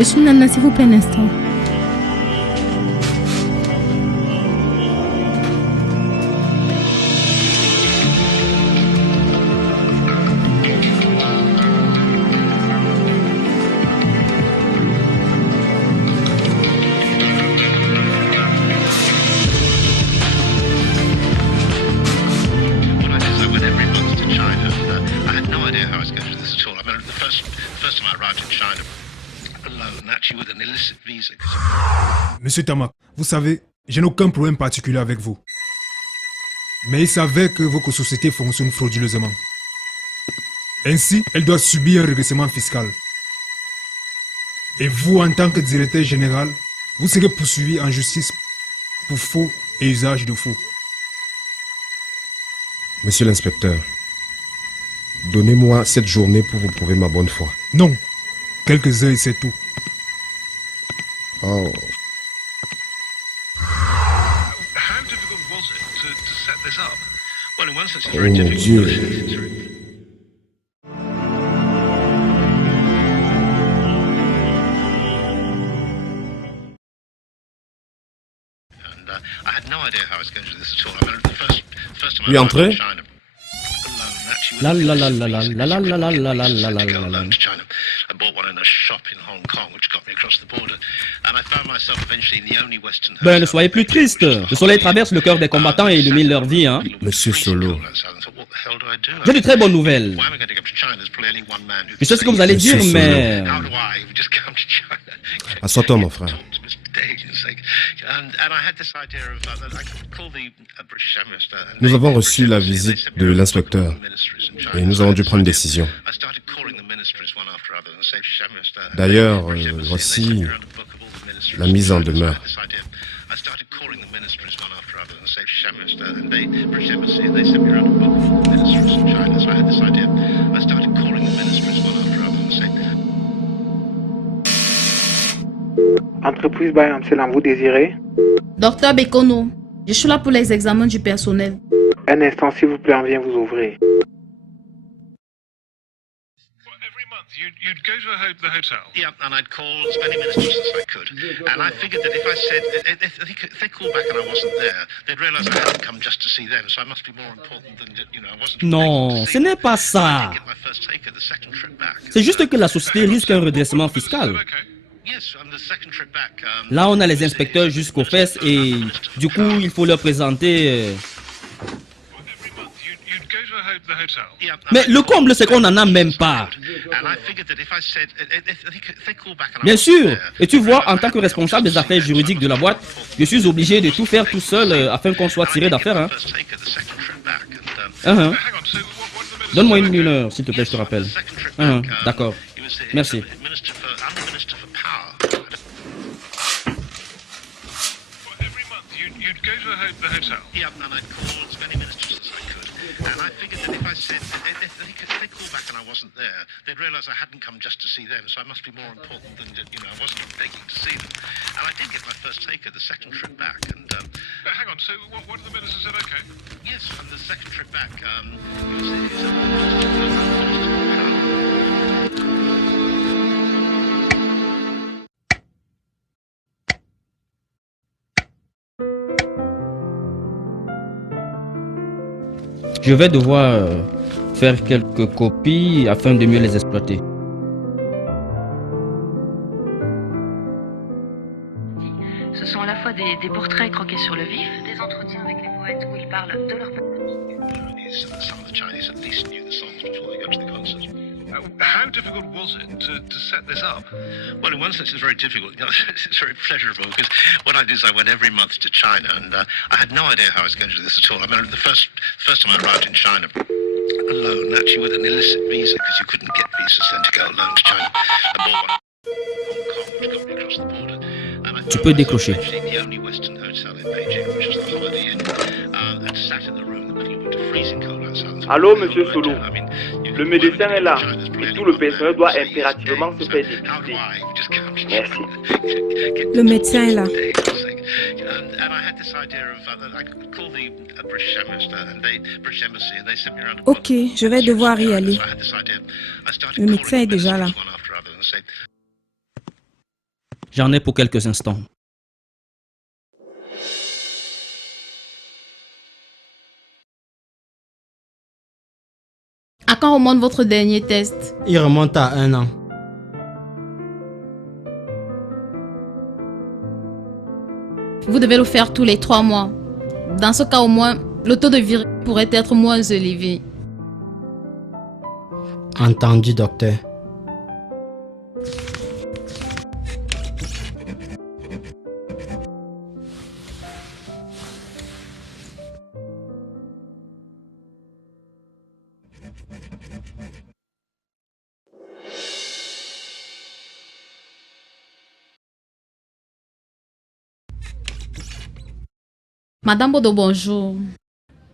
Monsieur Nana, s'il vous plaît un instant. Monsieur Tamak, vous savez, je n'ai aucun problème particulier avec vous. Mais il s'avère que votre société fonctionne frauduleusement. Ainsi, elle doit subir un redressement fiscal. Et vous, en tant que directeur général, vous serez poursuivi en justice pour faux et usage de faux. Monsieur l'inspecteur, donnez-moi cette journée pour vous prouver ma bonne foi. Non, quelques heures et c'est tout. Oh. Oh mon Dieu. Lui entrer? La la la la la la la la la la la la la la. Ben, ne soyez plus triste. Le soleil traverse le cœur des combattants et illumine leur vie, hein. Monsieur Solo. J'ai de très bonnes nouvelles. Je sais ce que vous allez dire, Monsieur mais... Assois-toi, mon frère. Nous avons reçu la visite de l'inspecteur et nous avons dû prendre une décision. D'ailleurs, voici la mise en demeure. Entreprise by Amsterdam, vous désirez? Docteur Bekono, je suis là pour les examens du personnel. Un instant, s'il vous plaît, on vient vous ouvrir. You'd go to the hotel. Yeah, and I'd call as many ministers as I could. And I figured that if I said, if they called back and I wasn't there, they'd realize I hadn't come just to see them, so I must be more important than, you know, I wasn't. Non, ce n'est pas ça. C'est juste que la société risque un redressement fiscal. Là, on a les inspecteurs jusqu'aux fesses et du coup, il faut leur présenter... Mais le comble, c'est qu'on n'en a même pas. Bien sûr. Et tu vois, en tant que responsable des affaires juridiques de la boîte, je suis obligé de tout faire tout seul afin qu'on soit tiré d'affaire. Hein? Donne-moi une heure, s'il te plaît, je te rappelle. D'accord. Merci. And I figured that if I said, if they call back and I wasn't there, they'd realize I hadn't come just to see them, so I must be more important than, you know, I wasn't begging to see them. And I did get my first take of the second trip back, and... hang on, so what did the minister said, okay? Yes, and the second trip back, Je vais devoir faire quelques copies afin de mieux les exploiter. Ce sont à la fois des portraits croqués sur le vif, des entretiens avec les poètes où ils parlent de leur... How difficult was it to set this up? Well, in one sense, it's very difficult. You know, it's very pleasurable because what I did is I went every month to China, and I had no idea how I was going to do this at all. I mean, the first time I arrived in China, alone, actually with an illicit visa, because you couldn't get visas then to go alone to China. I bought one in Hong Kong, which got me across the border. And I Tu peux décrocher. the only Western hotel in Beijing, which was the Holiday Inn, and sat in the room in the middle of winter, freezing cold outside. Allô, monsieur Solo. Le médecin est là et tout le personnel doit impérativement se faire dépister. Merci. Le médecin est là. Ok, je vais devoir y aller. Le médecin est déjà là. J'en ai pour quelques instants. À quand remonte votre dernier test? Il remonte à 1 an. Vous devez le faire tous les 3 mois. Dans ce cas, au moins, le taux de virus pourrait être moins élevé. Entendu, docteur. Madame Bodo, bonjour.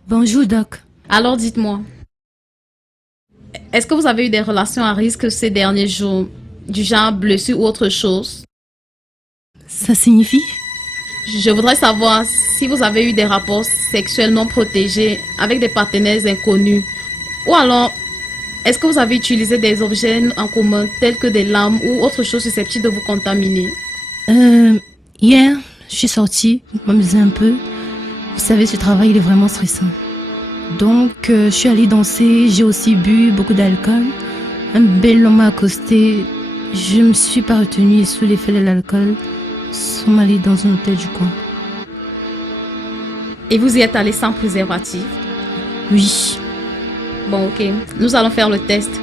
Bonjour, Doc. Alors dites-moi, est-ce que vous avez eu des relations à risque ces derniers jours, du genre blessure ou autre chose? Ça signifie? Je voudrais savoir si vous avez eu des rapports sexuels non protégés avec des partenaires inconnus. Ou alors, est-ce que vous avez utilisé des objets en commun tels que des lames ou autre chose susceptible de vous contaminer? Hier, je suis sortie pour m'amuser un peu. Vous savez, ce travail il est vraiment stressant. Donc, je suis allée danser, j'ai aussi bu beaucoup d'alcool. Un bel homme m'a accosté. Je me suis pas retenue sous l'effet de l'alcool. Nous sommes allés dans un hôtel du coin. Et vous y êtes allé sans préservatif? Oui. Bon, ok. Nous allons faire le test.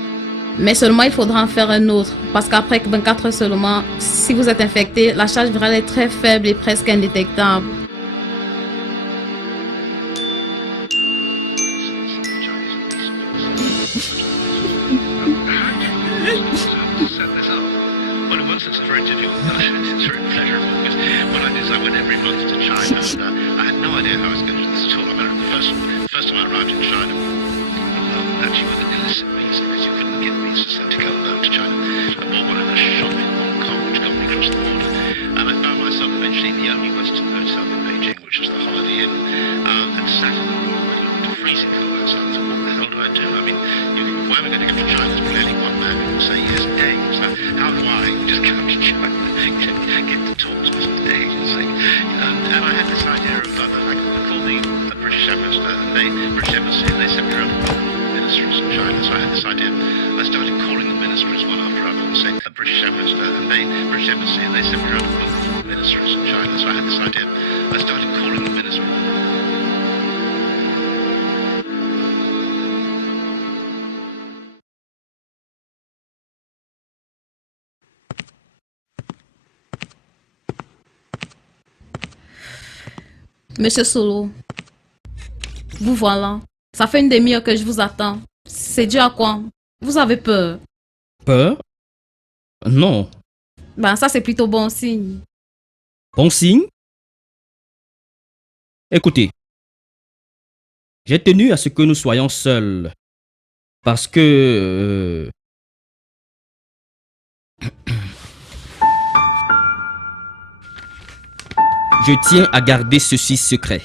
Mais seulement, il faudra en faire un autre. Parce qu'après 24 heures seulement, si vous êtes infecté, la charge virale est très faible et presque indétectable. Monsieur Solo, vous voilà. Ça fait une demi-heure que je vous attends. C'est dû à quoi? Vous avez peur? Peur? Non. Ben ça c'est plutôt bon signe. Bon signe? Écoutez, j'ai tenu à ce que nous soyons seuls. Parce que... je tiens à garder ceci secret.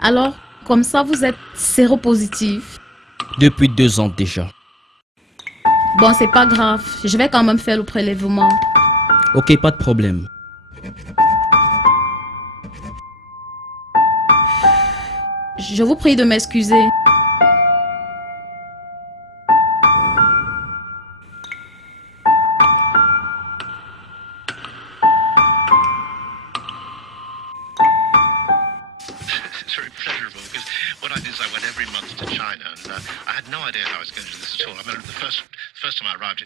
Alors, comme ça, vous êtes séropositif? Depuis 2 ans déjà. Bon, c'est pas grave. Je vais quand même faire le prélèvement. Ok, pas de problème. Je vous prie de m'excuser.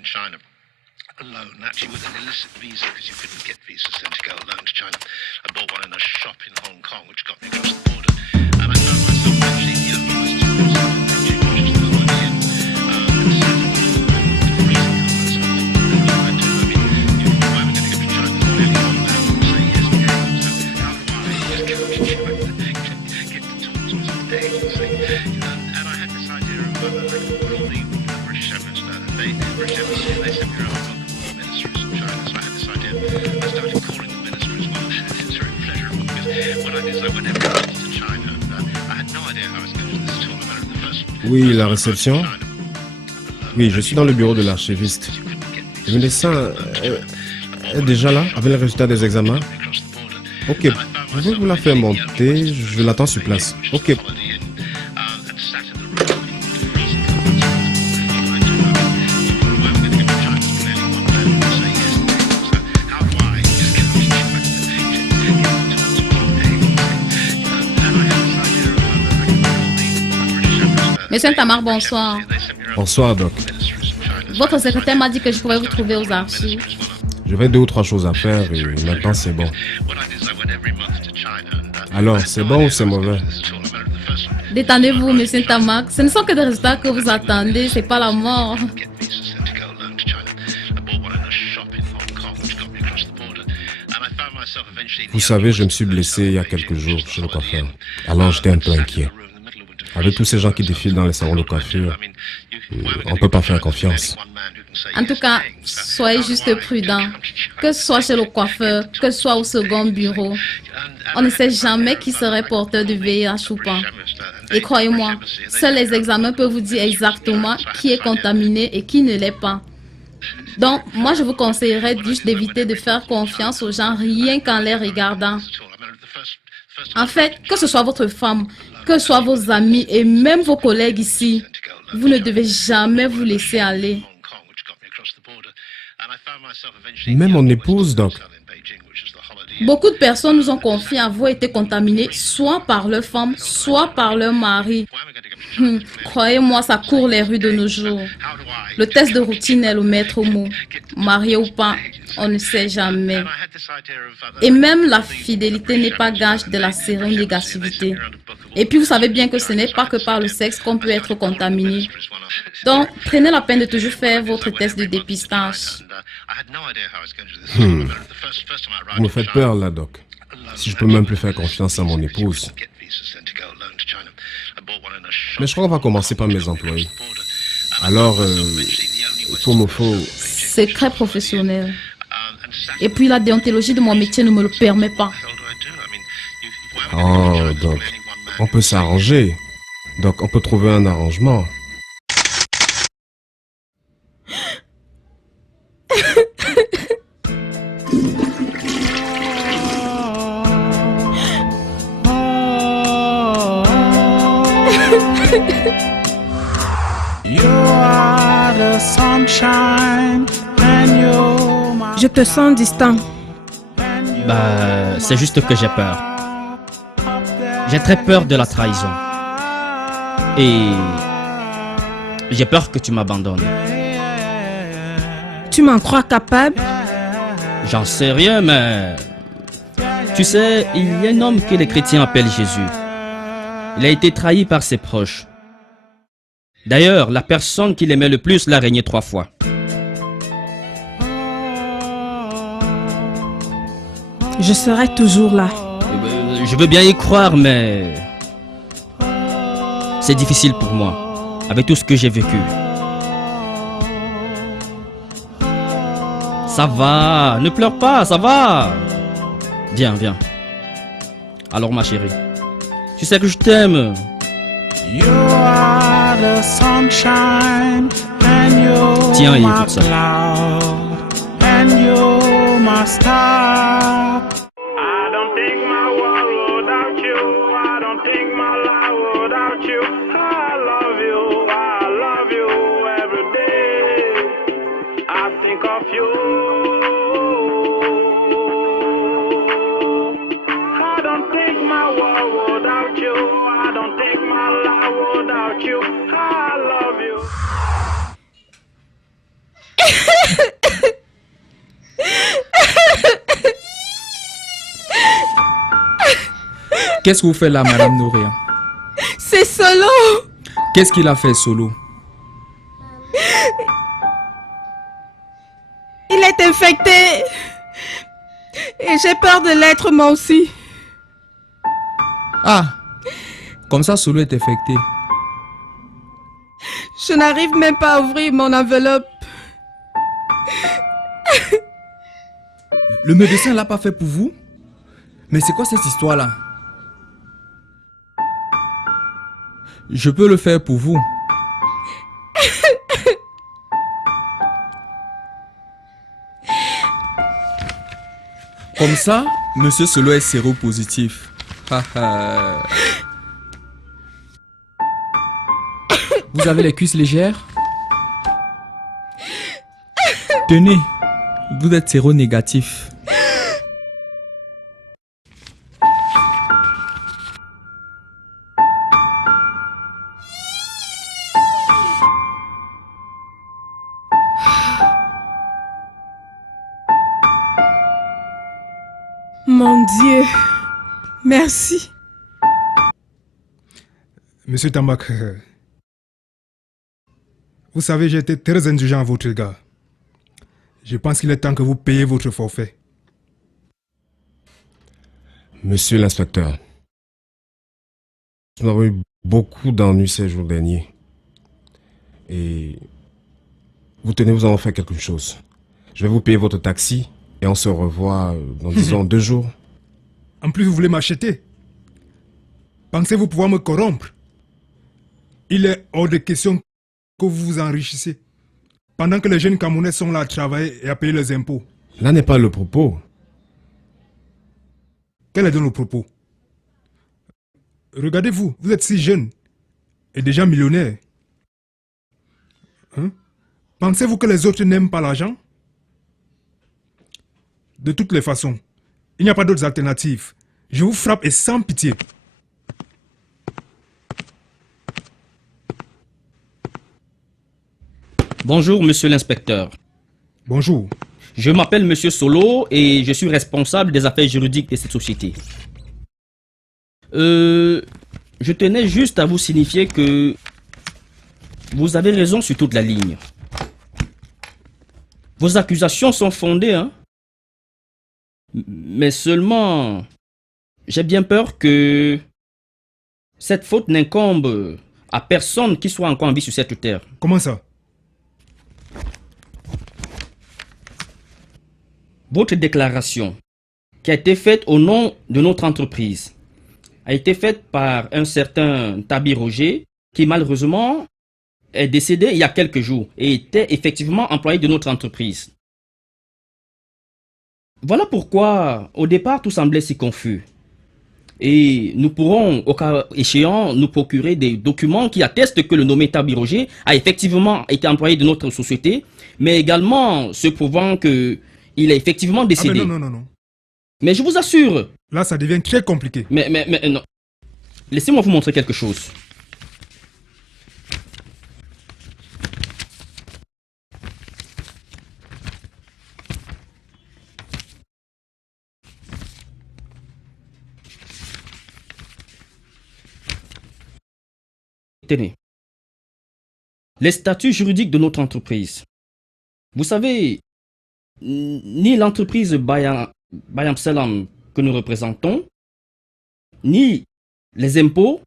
China alone, actually with an illicit visa, because you couldn't get visas then to go alone to China. I bought one in a shop in Hong Kong, which got me across the border. And I found myself actually the only Western person in Beijing, which is the Holiday Inn. And so, freezing cold, so I do. I mean, if I'm going to go to China, it's really hot now. Say yes, we can. So how do I just go to China, get to talk to some days and say, and I had this idea of call the British Ambassador, and the British Embassy, they sent me around. Oui, la réception. Oui, je suis dans le bureau de l'archiviste. Le médecin est déjà là avec les résultats des examens. Ok, pouvez-vous la faire monter? Je l'attends sur place. Ok. Monsieur Tamar, bonsoir. Bonsoir, Doc. Votre secrétaire m'a dit que je pourrais vous trouver aux archives. J'avais 2 ou 3 choses à faire et maintenant c'est bon. Alors, c'est bon ou c'est mauvais? Détendez-vous, monsieur Tamak. Ce ne sont que des résultats que vous attendez, c'est pas la mort. Vous savez, je me suis blessé il y a quelques jours chez le coiffeur. Alors j'étais un peu inquiet. Avec tous ces gens qui défilent dans les salons de coiffure, on ne peut pas faire confiance. En tout cas, soyez juste prudent. Que ce soit chez le coiffeur, que ce soit au second bureau, on ne sait jamais qui serait porteur du VIH ou pas. Et croyez-moi, seuls les examens peuvent vous dire exactement qui est contaminé et qui ne l'est pas. Donc, moi, je vous conseillerais juste d'éviter de faire confiance aux gens rien qu'en les regardant. En fait, que ce soit votre femme, que ce soit vos amis et même vos collègues ici, vous ne devez jamais vous laisser aller. Même mon épouse, Doc. Beaucoup de personnes nous ont confié avoir été contaminées soit par leur femme, soit par leur mari. Croyez-moi, ça court les rues de nos jours. Le test de routine est le maître mot. Marié ou pas, on ne sait jamais. Et même la fidélité n'est pas gage de la séronégativité. Et puis vous savez bien que ce n'est pas que par le sexe qu'on peut être contaminé. Donc, prenez la peine de toujours faire votre test de dépistage. Vous me faites peur là, Doc. Si je peux même plus faire confiance à mon épouse. Mais je crois qu'on va commencer par mes employés. Alors, il faut... Secret professionnel. Et puis la déontologie de mon métier ne me le permet pas. Oh, Doc. On peut s'arranger. Donc, on peut trouver un arrangement. Je te sens distant. Bah, c'est juste que j'ai peur. J'ai très peur de la trahison. Et j'ai peur que tu m'abandonnes. Tu m'en crois capable? J'en sais rien, mais... Tu sais, il y a un homme que les chrétiens appellent Jésus. Il a été trahi par ses proches. D'ailleurs, la personne qu'il aimait le plus l'a régné 3 fois. Je serai toujours là. Je veux bien y croire, mais... c'est difficile pour moi, avec tout ce que j'ai vécu. Ça va, ne pleure pas, ça va. Viens, viens. Alors ma chérie, tu sais que je t'aime. Tiens, et écoute ça. Qu'est-ce que vous faites là, Madame Nouria? C'est Solo. Qu'est-ce qu'il a fait, Solo? Il est infecté. Et j'ai peur de l'être moi aussi. Ah, comme ça, Solo est infecté. Je n'arrive même pas à ouvrir mon enveloppe. Le médecin l'a pas fait pour vous? Mais c'est quoi cette histoire-là? Je peux le faire pour vous. Comme ça, Monsieur Solo est séropositif. Vous avez les cuisses légères? Tenez, vous êtes séronégatif. Mon Dieu, merci. Monsieur Tamak, vous savez, j'ai été très indulgent à votre égard. Je pense qu'il est temps que vous payiez votre forfait. Monsieur l'inspecteur, nous avons eu beaucoup d'ennuis ces jours derniers. Et vous tenez, vous allons faire quelque chose. Je vais vous payer votre taxi et on se revoit dans, disons, 2 jours. En plus, vous voulez m'acheter? Pensez-vous pouvoir me corrompre? Il est hors de question que vous vous enrichissez pendant que les jeunes Camerounais sont là à travailler et à payer leurs impôts. Là n'est pas le propos. Quel est donc le propos? Regardez-vous, vous êtes si jeune et déjà millionnaire. Hein? Pensez-vous que les autres n'aiment pas l'argent? De toutes les façons, il n'y a pas d'autres alternatives. Je vous frappe et sans pitié. Bonjour, monsieur l'inspecteur. Bonjour. Je m'appelle monsieur Solo et je suis responsable des affaires juridiques de cette société. Je tenais juste à vous signifier que vous avez raison sur toute la ligne. Vos accusations sont fondées, hein? Mais seulement, j'ai bien peur que cette faute n'incombe à personne qui soit encore en vie sur cette terre. Comment ça? Votre déclaration, qui a été faite au nom de notre entreprise, a été faite par un certain Tabi Roger, qui malheureusement est décédé il y a quelques jours et était effectivement employé de notre entreprise. Voilà pourquoi, au départ, tout semblait si confus. Et nous pourrons, au cas échéant, nous procurer des documents qui attestent que le nommé Tabi Roger a effectivement été employé de notre société, mais également se prouvant que il est effectivement décédé. Ah mais non. Mais je vous assure. Là, ça devient très compliqué. Mais non. Laissez-moi vous montrer quelque chose. Tenez. Les statuts juridiques de notre entreprise. Vous savez, ni l'entreprise Bayam Salam que nous représentons, ni les impôts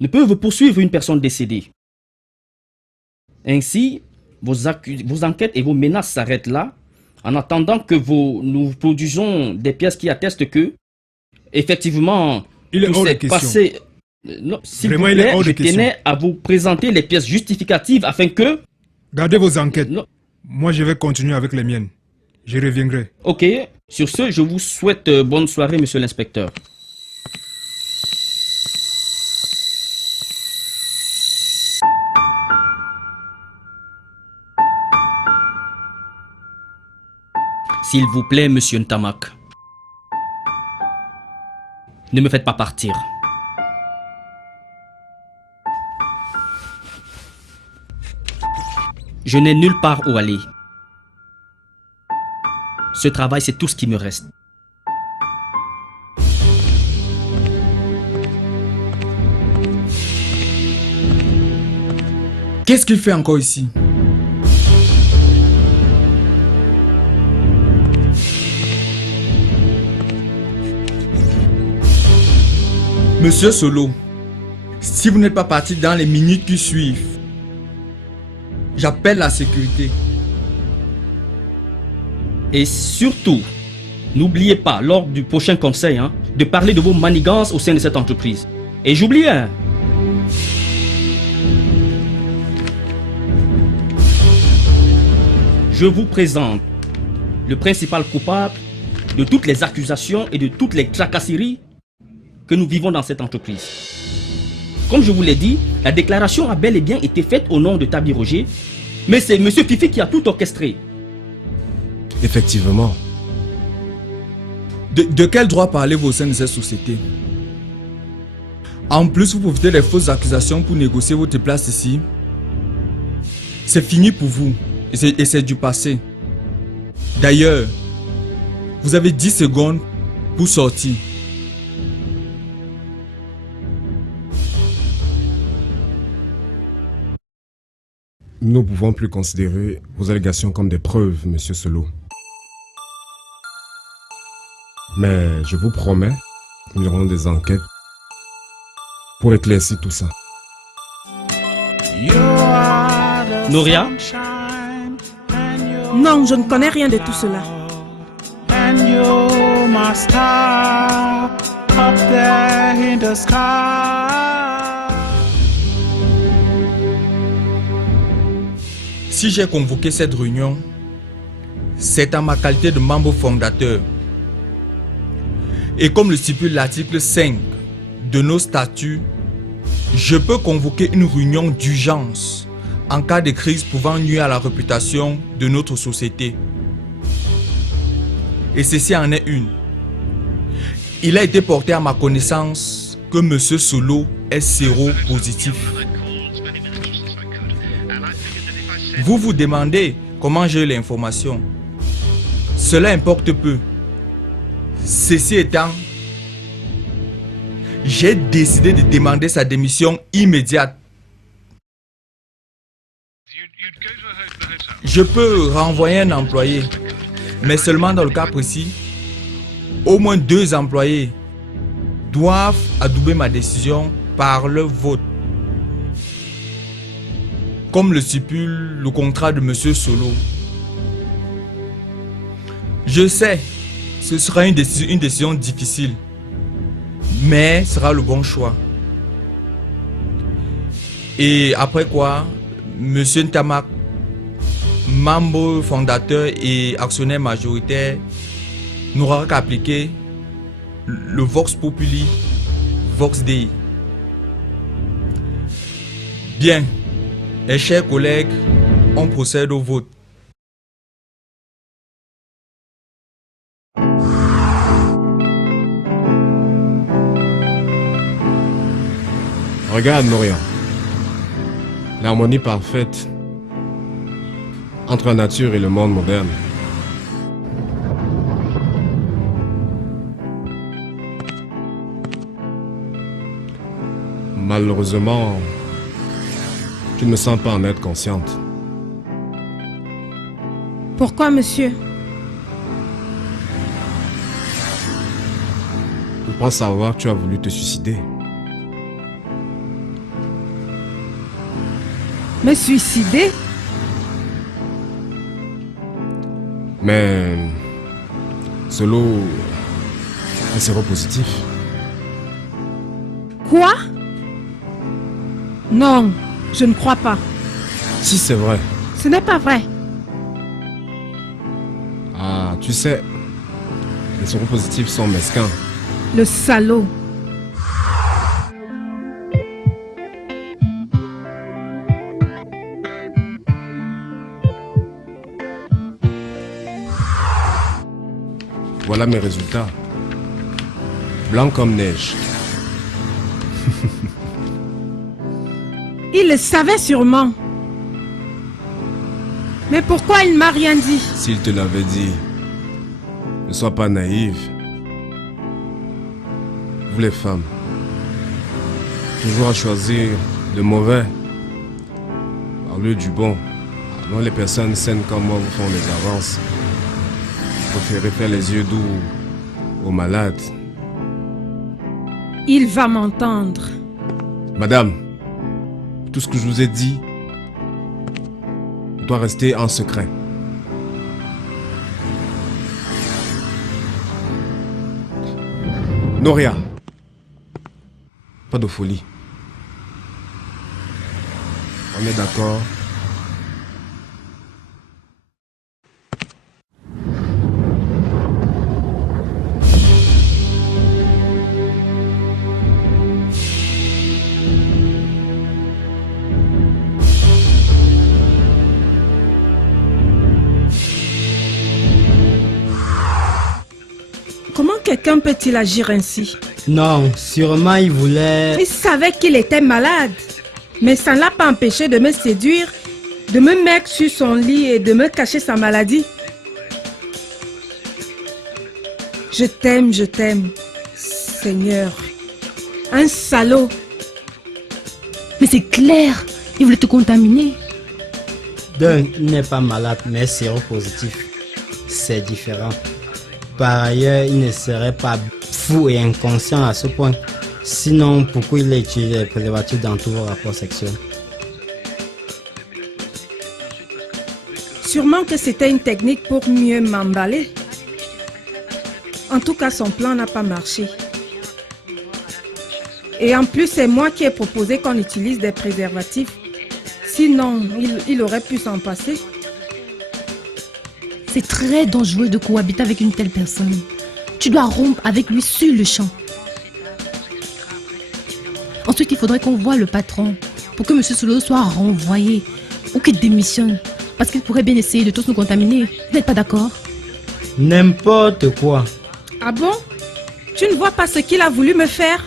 ne peuvent poursuivre une personne décédée. Ainsi, vos enquêtes et vos menaces s'arrêtent là, en attendant que nous produisons des pièces qui attestent que, effectivement, il est tout hors de s'est question. passé. Non, s'il vous Vraiment, plaît, il est hors de je question. tenais à vous présenter les pièces justificatives afin que... Gardez vos enquêtes. Non. Moi, je vais continuer avec les miennes. Je reviendrai. Ok, sur ce, je vous souhaite bonne soirée, monsieur l'inspecteur. S'il vous plaît, monsieur Ntamak, ne me faites pas partir. Je n'ai nulle part où aller. Ce travail, c'est tout ce qui me reste. Qu'est-ce qu'il fait encore ici? Monsieur Solo, si vous n'êtes pas parti dans les minutes qui suivent, j'appelle la sécurité. Et surtout, n'oubliez pas, lors du prochain conseil, de parler de vos manigances au sein de cette entreprise. Et j'oublie un. Je vous présente le principal coupable de toutes les accusations et de toutes les tracasseries que nous vivons dans cette entreprise. Comme je vous l'ai dit, la déclaration a bel et bien été faite au nom de Tabi Roger, mais c'est M. Fifi qui a tout orchestré. Effectivement. De quel droit parlez-vous au sein de cette société? En plus, vous profitez des fausses accusations pour négocier votre place ici. C'est fini pour vous et c'est du passé. D'ailleurs, vous avez 10 secondes pour sortir. Nous ne pouvons plus considérer vos allégations comme des preuves, Monsieur Solo. Mais je vous promets, nous aurons des enquêtes pour éclaircir tout ça. Noria? Non, je ne connais rien de tout cela. Si j'ai convoqué cette réunion, c'est en ma qualité de membre fondateur. Et comme le stipule l'article 5 de nos statuts, je peux convoquer une réunion d'urgence en cas de crise pouvant nuire à la réputation de notre société. Et ceci en est une. Il a été porté à ma connaissance que M. Solo est séropositif. Vous vous demandez comment j'ai eu l'information. Cela importe peu. Ceci étant, j'ai décidé de demander sa démission immédiate. Je peux renvoyer un employé, mais seulement dans le cas précis, au moins 2 employés doivent adouber ma décision par leur vote. Comme le stipule le contrat de M. Solo. Je sais, ce sera une décision difficile, mais sera le bon choix. Et après quoi, M. Ntamak, membre fondateur et actionnaire majoritaire, n'aura qu'à appliquer le Vox Populi, Vox Dei. Bien, mes chers collègues, on procède au vote. Regarde, Noria. L'harmonie parfaite entre la nature et le monde moderne. Malheureusement, tu ne me sens pas en être consciente. Pourquoi, monsieur? Je pense savoir que tu as voulu te suicider. Me suicider? Mais Solo est séropositif. Quoi? Non, je ne crois pas. Si, c'est vrai. Ce n'est pas vrai. Ah, tu sais, les séropositifs sont mesquins. Le salaud. Voilà mes résultats. Blanc comme neige. Il le savait sûrement. Mais pourquoi il ne m'a rien dit? S'il te l'avait dit, ne sois pas naïve. Vous les femmes, toujours à choisir le mauvais au lieu du bon. Alors les personnes saines comme moi vous font des avances. Vous préférez faire les yeux doux aux malades. Il va m'entendre. Madame, tout ce que je vous ai dit doit rester en secret. Noria, pas de folie. On est d'accord? quelqu'un peut-il agir ainsi? Non, sûrement il voulait... Il savait qu'il était malade. Mais ça ne l'a pas empêché de me séduire, de me mettre sur son lit et de me cacher sa maladie. Je t'aime, Seigneur. Un salaud. Mais c'est clair, il voulait te contaminer. D'un, il n'est pas malade, mais séropositif. C'est différent. Par ailleurs, il ne serait pas fou et inconscient à ce point. Sinon, pourquoi il a utilisé les préservatifs dans tous vos rapports sexuels? Sûrement que c'était une technique pour mieux m'emballer. En tout cas, son plan n'a pas marché. Et en plus, c'est moi qui ai proposé qu'on utilise des préservatifs. Sinon, il aurait pu s'en passer. C'est très dangereux de cohabiter avec une telle personne. Tu dois rompre avec lui sur le champ. Ensuite, il faudrait qu'on voie le patron pour que M. Solo soit renvoyé ou qu'il démissionne. Parce qu'il pourrait bien essayer de tous nous contaminer. Vous n'êtes pas d'accord? N'importe quoi. Ah bon? Tu ne vois pas ce qu'il a voulu me faire?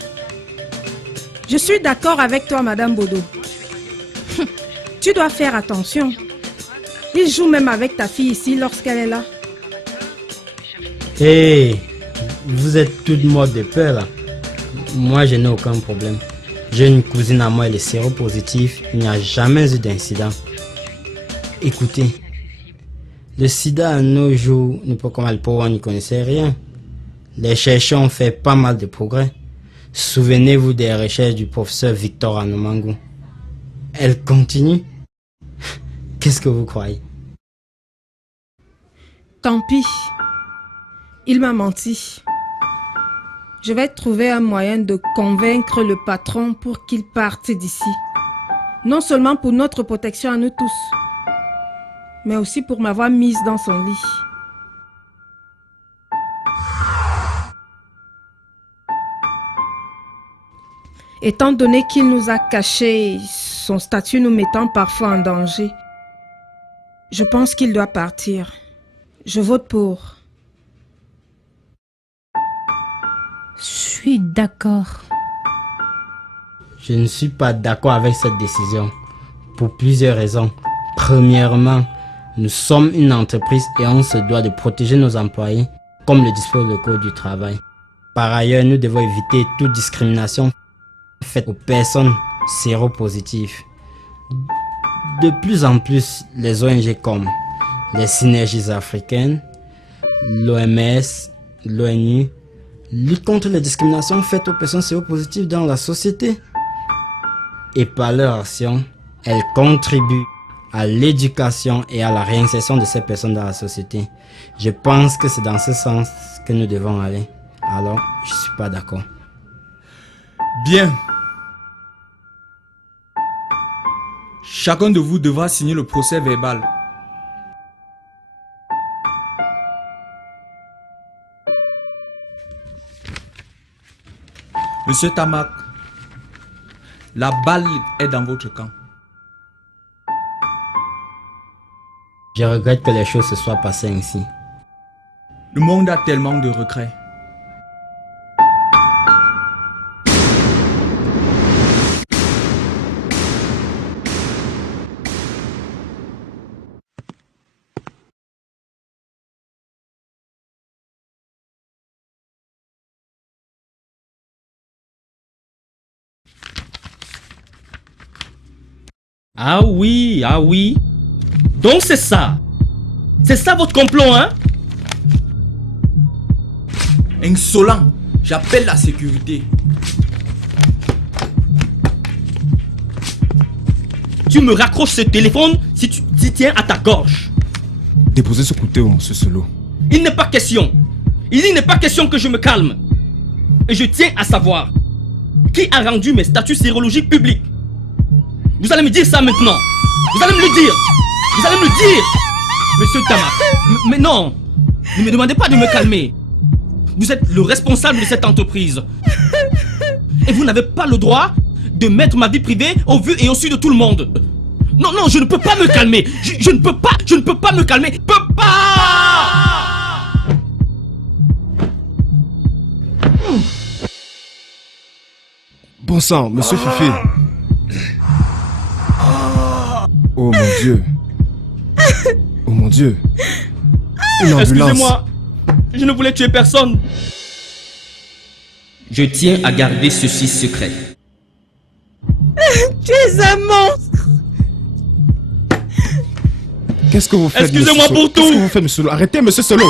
Je suis d'accord avec toi, Madame Bodo. Tu dois faire attention. Il joue même avec ta fille ici lorsqu'elle est là. Hé, vous êtes toute morte de peur là. Moi, je n'ai aucun problème. J'ai une cousine à moi, elle est séropositive. Il n'y a jamais eu d'incident. Écoutez, le sida à nos jours, nous pas comme le pauvre, on n'y connaissait rien. Les chercheurs ont fait pas mal de progrès. Souvenez-vous des recherches du professeur Victor Anomango. Elle continue. Qu'est-ce que vous croyez? Tant pis. Il m'a menti. Je vais trouver un moyen de convaincre le patron pour qu'il parte d'ici. Non seulement pour notre protection à nous tous, mais aussi pour m'avoir mise dans son lit. Étant donné qu'il nous a caché son statut nous mettant parfois en danger, je pense qu'il doit partir. Je vote pour. Je suis d'accord. Je ne suis pas d'accord avec cette décision. Pour plusieurs raisons. Premièrement, nous sommes une entreprise et on se doit de protéger nos employés, comme le dispose le Code du travail. Par ailleurs, nous devons éviter toute discrimination faite aux personnes séropositives. De plus en plus, les ONG comme les Synergies africaines, l'OMS, l'ONU, luttent contre les discriminations faites aux personnes séropositives dans la société. Et par leur action, elles contribuent à l'éducation et à la réinsertion de ces personnes dans la société. Je pense que c'est dans ce sens que nous devons aller. Alors, je ne suis pas d'accord. Bien. Chacun de vous devra signer le procès verbal. Monsieur Tamak, la balle est dans votre camp. Je regrette que les choses se soient passées ainsi. Le monde a tellement de regrets. Ah oui, ah oui. Donc c'est ça. C'est ça votre complot, hein? Insolent, j'appelle la sécurité. Tu me raccroches ce téléphone si tu t'y tiens à ta gorge. Déposez ce couteau, monsieur Solo. Il n'est pas question. Il n'est pas question que je me calme. Et je tiens à savoir qui a rendu mes statuts sérologiques publics. Vous allez me dire ça maintenant. Vous allez me le dire. Vous allez me le dire. Monsieur Tamak. Mais non. Ne me demandez pas de me calmer. Vous êtes le responsable de cette entreprise. Et vous n'avez pas le droit de mettre ma vie privée au vu et au su de tout le monde. Non, non, je ne peux pas me calmer. Je ne peux pas me calmer. Je ne peux pas. Bon sang, monsieur Fifi. Oh mon Dieu. Oh mon Dieu. Une ambulance. Excusez-moi, je ne voulais tuer personne. Je tiens à garder ceci secret. Tu es un monstre. Qu'est-ce que vous faites, Excusez-moi monsieur pour Solo? Qu'est-ce tout. que vous faites, monsieur Solo? Arrêtez, monsieur Solo.